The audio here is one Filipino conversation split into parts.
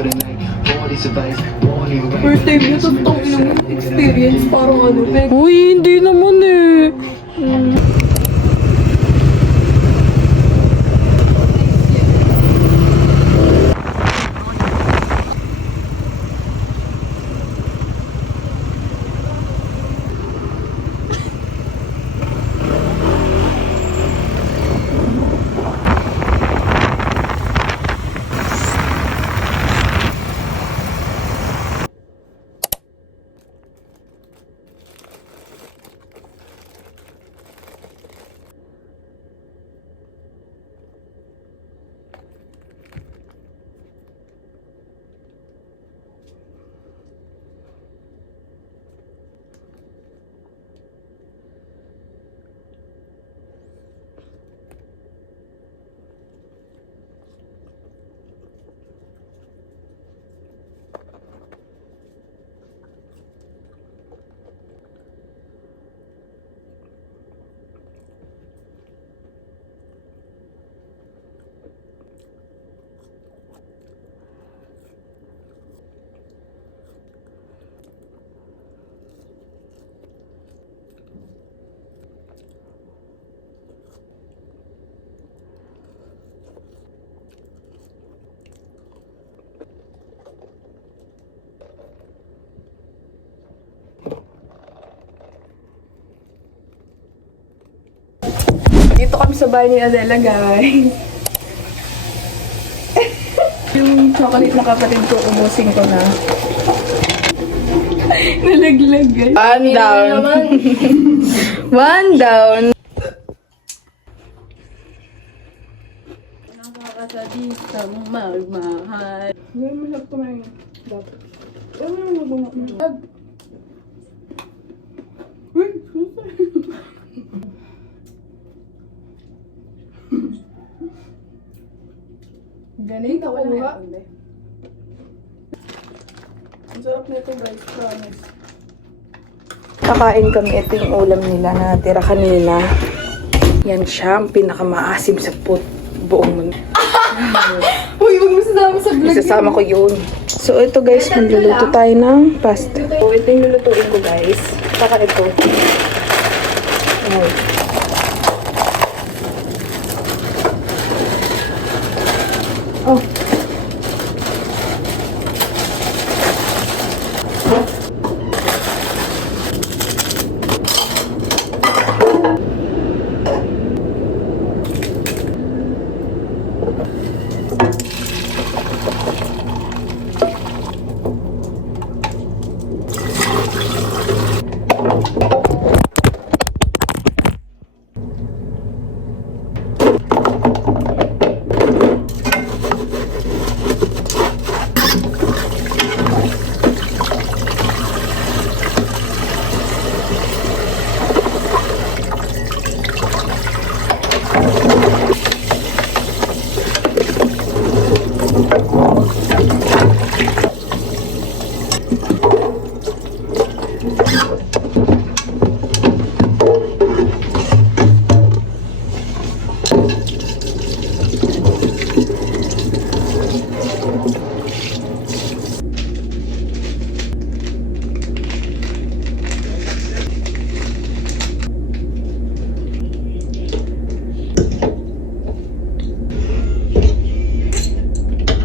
First time nyo, totoo yung experience. Parang ano, Uy, hindi naman eh. dito kami sa bahay ni Adela, guys. Yung chocolate na kapatid ko, ubusin ko na. Nalaglag, guys. One down. One down. Nakakasadistang magmahal. Hindi mo siya kumain. Dapat. Ano yung magbungak? Uy, susay. Ganito ko na. Ang sarap nito, guys. Promise. Kakain kami. Ito yung ulam nila na natira kanina. Yan siya ang pinakamaasim sa buong mundo. Uy, huwag mo sasama sa vlog. Isasama ko yun. So ito guys, magluluto tayo ng pasta. So, ito yung lulutuin ko, guys. Saka ito. Ay. Oh.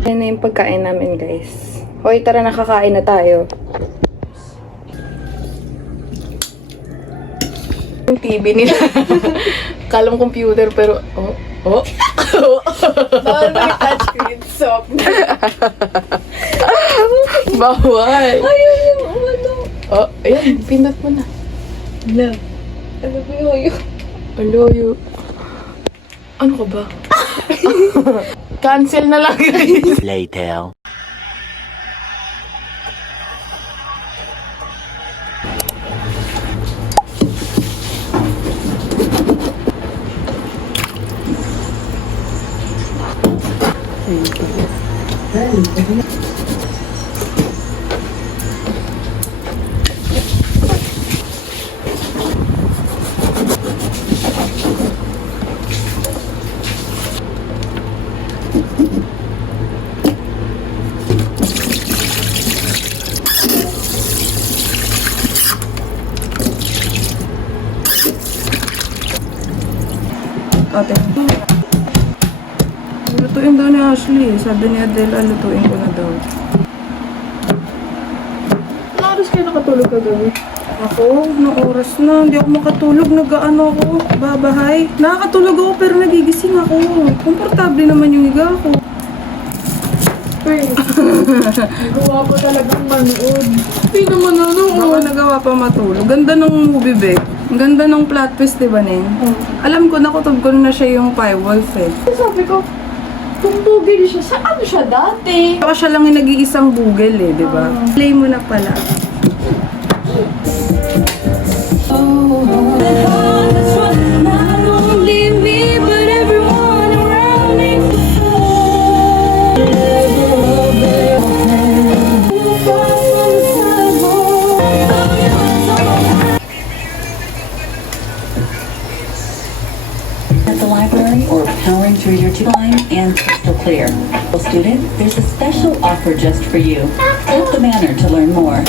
Yan na yung pagkain namin guys. Hoy, tara nakakain na tayo. Yung TV nila. Kalam computer pero Bawal mo yung touchscreen. Soft. bawal. Ayun yung ano. Oh, ayan, pindot mo na. Wala. Ano ba yun? Aloyo. Ano ka ba? Cancel na lang guys. Later. Ashley. Sabi ni Adele, alutuin ko na daw. Anong oras kayo nakatulog kagabi? Ako, na oras na. Hindi ako makatulog. Nag-ano ako, babahay. Nakakatulog ako pero nagigising ako. Komportable naman yung higa ko. Uy, nagawa ko talagang manood. Hindi naman Baka nagawa pa matulog. Ganda ng movie, be. Ang ganda ng plot twist, diba, Nen? Alam ko, nakutob ko na siya yung Firewolf, eh. Sabi ko, kung bugil siya, saan siya dati? Baka siya lang yung nag-iisang bugel, eh, diba? Play mo na pala. At the library or powering through your line and crystal clear. Well, student, there's a special offer just for you. Tap the banner to learn more.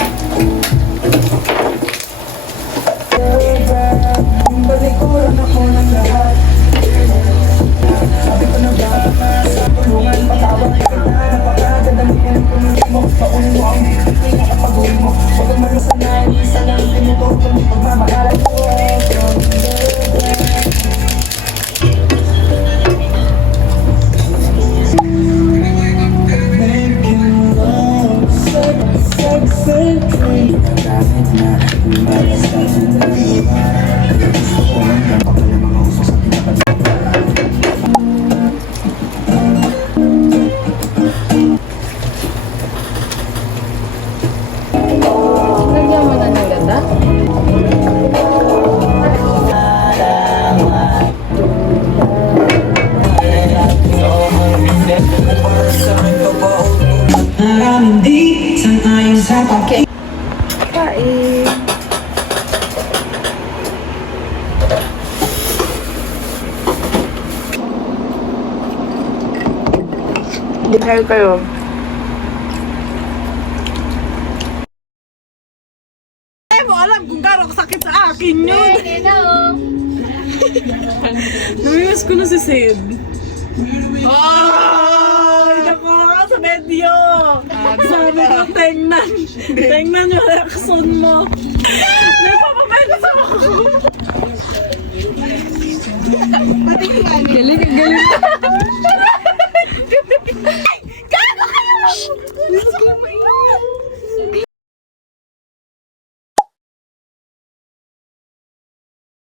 Lagyan mo na ng gata? Okay. Kain. Dihal kayo. Ay mo alam kung gano'ng sakit sa akin yun. Namimiss ko na si Sid. Ay, naku nga sa medyo. Sabi ko, tingnan yung reaction mo. Nagpapapelas ako. Galing